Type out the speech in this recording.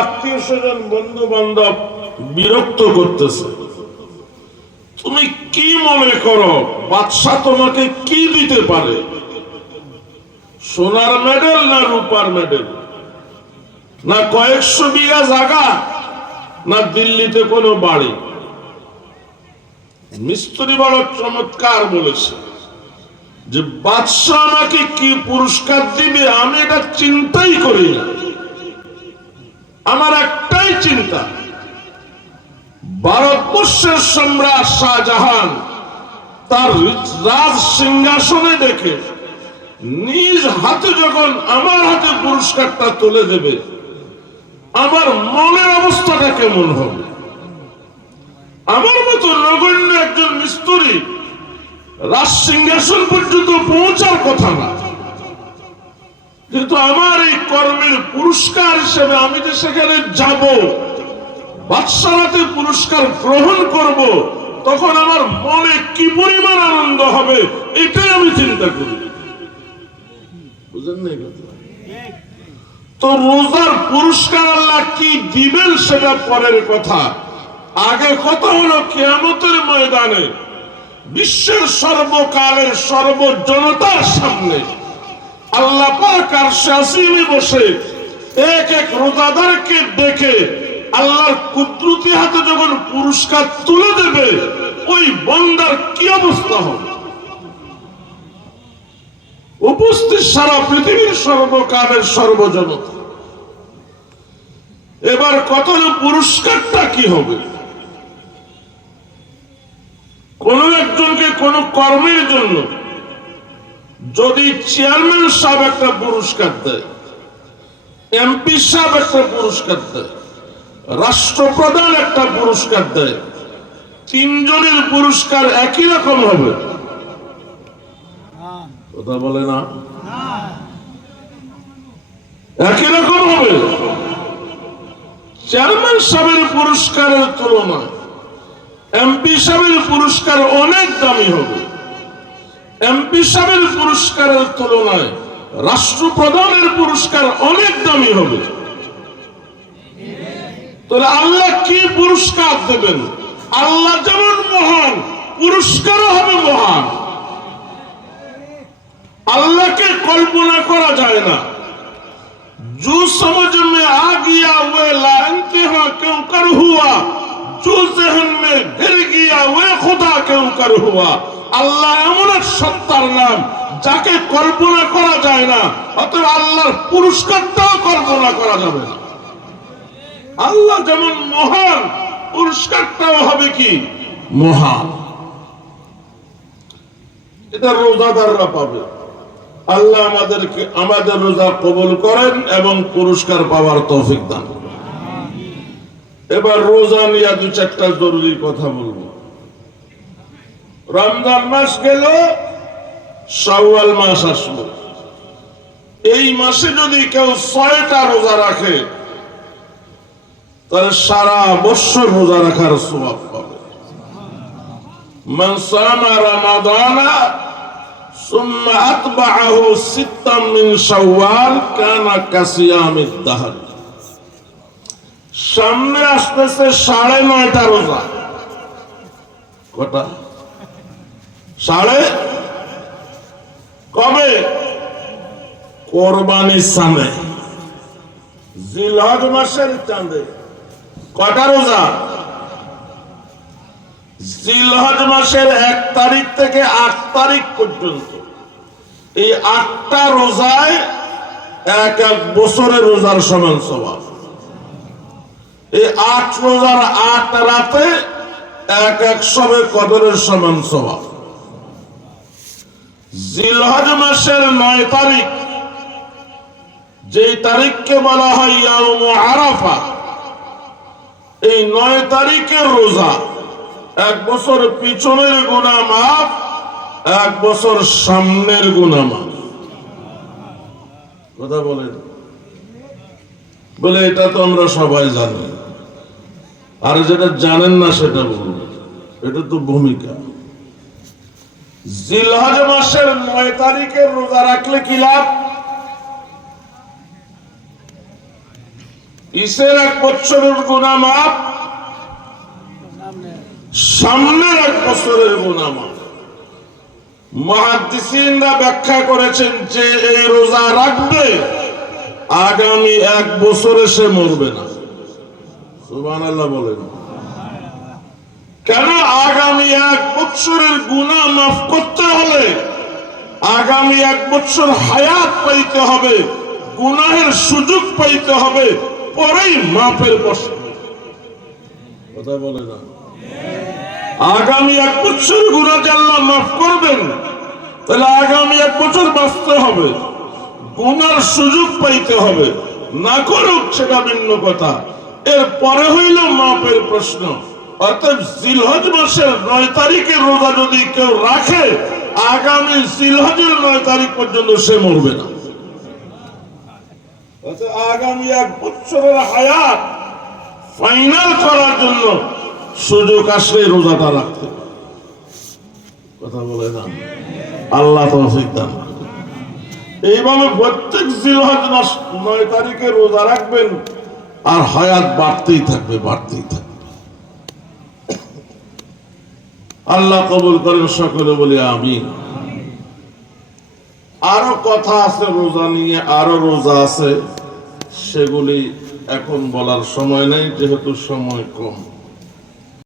আত্মীয় স্বজন বন্ধু বান্ধব বিরক্ত করতেছে, তুমি কি মনে করো বাদশাহ তোমাকে কি দিতে পারে? সোনার মেডেল না রূপার মেডেল, না কয়েকশো বিঘা জায়গা, না দিল্লিতে কোনো বাড়ি? মিস্ত্রি বড় চমৎকার বলেছে যে বাদশাহ আমাকে কি পুরস্কার দিবে আমি এটা চিন্তাই করি না। আমার একটাই চিন্তা, ভারতবর্ষের সম্রাট শাহজাহান তার রাজ সিংহাসনে দেখে নিজ হাতে যখন আমার হাতে পুরস্কারটা তুলে দেবে, আমার মনের অবস্থাটা কেমন হবে? আমার মতো নগণ্য একজন মিস্ত্রি রাজ সিংহাসন পর্যন্ত পৌঁছার কথা না, কিন্তু আমার এই কর্মের পুরস্কার হিসেবে আমি যে সেখানে যাব, বাদশার হাতে পুরস্কার গ্রহণ করব, তখন আমার মনে কি পরিমাণ আনন্দ হবে এটাই আমি চিন্তা করি। বুঝলেন না? তো রোজার পুরস্কার আল্লাহ কি দিবেন সেটা পরের কথা। আগে কথা হলো কিয়ামতের ময়দানে বিশ্বের সর্বকালের সর্বজনতার সামনে আল্লাহ পাক আরশে আসীমে বসে এক এক রোজাদারকে ডেকে আল্লাহর কুদরতি হাতে যখন পুরস্কার তুলে দেবে, ওই বান্দার কি অবস্থা হবে? উপস্থিত সারা পৃথিবীর সর্বকালের সর্বজনতা। এবার কত পুরস্কারটা কি হবে? কোন একজনকে কোন কর্মের জন্য যদি চেয়ারম্যান সাহেব একটা পুরস্কার দেয়, এমপি সাহেব একটা পুরস্কার দেয়, রাষ্ট্রপ্রধান একটা পুরস্কার দেয়, তিনজনের পুরস্কার একই রকম হবে? কথা বলে না? একই রকম হবে? চেয়ারম্যান সাহেবের পুরস্কারের তুলনায় এমপি সাহেবের পুরস্কার অনেক দামি হবে। এমপি সাহেবের পুরস্কারের তুলনায় রাষ্ট্রপ্রধানের পুরস্কার অনেক দামি হবে। তাহলে আল্লাহ কি পুরস্কার দেবেন? আল্লাহ যেমন মহান, পুরস্কারও হবে মহান। अल्लाह के कल्पना करा जाए ना। जो समझ में आ गया वह लाइंतिहा क्यों कर हुआ, जो जहन में गिर गया वह खुदा क्यों कर हुआ। আল্লাহ এমন এক সত্তার নাম যাকে কল্পনা করা যায় না, অতএব আল্লাহর পুরস্কারটাও কল্পনা করা যাবে না। আল্লাহ যেমন মহান, পুরস্কারটাও হবে কি মহান। এটা রোজাদাররা পাবে। আল্লাহ আমাদেরকে আমাদের রোজা কবুল করেন এবং পুরস্কার পাওয়ার তৌফিক দান। এবার রোজা নিয়ে দু চারটা জরুরি কথা বলবো। রমজান মাস গেল, শাওয়াল মাস আসলো। এই মাসে যদি কেউ ৬টা রোজা রাখে তাহলে সারা বছর রোজা রাখার সওয়াব পাবে। মান সামা রমাদানা সুম্মা আতবাআহু সিত্তাম মিন শাওয়াল কানা কাসিয়ামিদ দাহর। সামনে আসতেছে ৯.৫টা রোজা। কটা? কবে? কোরবানির সামনে জিলহজ মাসের চাঁদে। কটা রোজা? জিলহজ মাসের ১ তারিখ থেকে ৮ তারিখ পর্যন্ত এই ৮টা রোজায় এক এক বছরের রোজার সমান সওয়াব। এই ৮ রোজার ৮ রাতে এক এক শবে কদরের সমান সওয়াব। জিলহজ মাসের ৯ তারিখ, যে তারিখকে বলা হয় ইয়াউম আরাফা, এই ৯ তারিখের রোজা ১ বছর পিছনের গুনাহ মাফ, ১ বছর সামনের গুনাহ মাফ। কথা বলেন? বলে এটা তো আমরা সবাই জানি, আর যেটা জানেন না সেটা বলুন। এটা তো ভূমিকা। জিলহজ মাসের ৯ তারিখের রোজা রাখলে কি লাভ? ইসের 1 বছরের গুনাহ মাফ, সামনের 1 বছরের গুনাহ মাফ। মুহাদ্দিসিনরা ব্যাখ্যা করেছেন যে এই রোজা রাখবে, আগামী 1 বছরে সে মরবে না। সুবহানাল্লাহ বলেন। কেন? আগামী 1 বছরের গুনাহ মাফ করতে হলে আগামী 1 বছর হায়াত পাইতে হবে, গুনাহের সুযোগ পাইতে হবে, পরেই মাফের বসবে। কথা বলে না। আগামী 1 বছর গুনাহ আল্লাহ মাফ করবেন, তাহলে আগামী 1 বছর বাঁচতে হবে, গুনার সুযোগ পাইতে হবে। না করুক সেটা ভিন্ন কথা, এরপরে হইল মাপের প্রশ্ন। অর্থাৎ জিলহজ মাসের 9 তারিখের রোজা যদি কেউ রাখে, আগামী জিলহজের 9 তারিখ পর্যন্ত সে মরবে না। আগামী 1 বছরের হায়াত ফাইনাল করার জন্য সুযোগ আসলে রোজাটা রাখতে। কথা বলে না। আল্লাহ তৌফিক দান। এইভাবে প্রত্যেক জিলহজ মাস 9 তারিখে রোজা রাখবেন, আর হায়াত বাড়তেই থাকবে, বাড়তেই থাকবে। আল্লাহ কবুল করেন, সকলে বলি আমিন। আরো কথা আছে রোজা নিয়ে, আরো রোজা আছে, সেগুলি এখন বলার সময় নেই, যেহেতু সময় কম।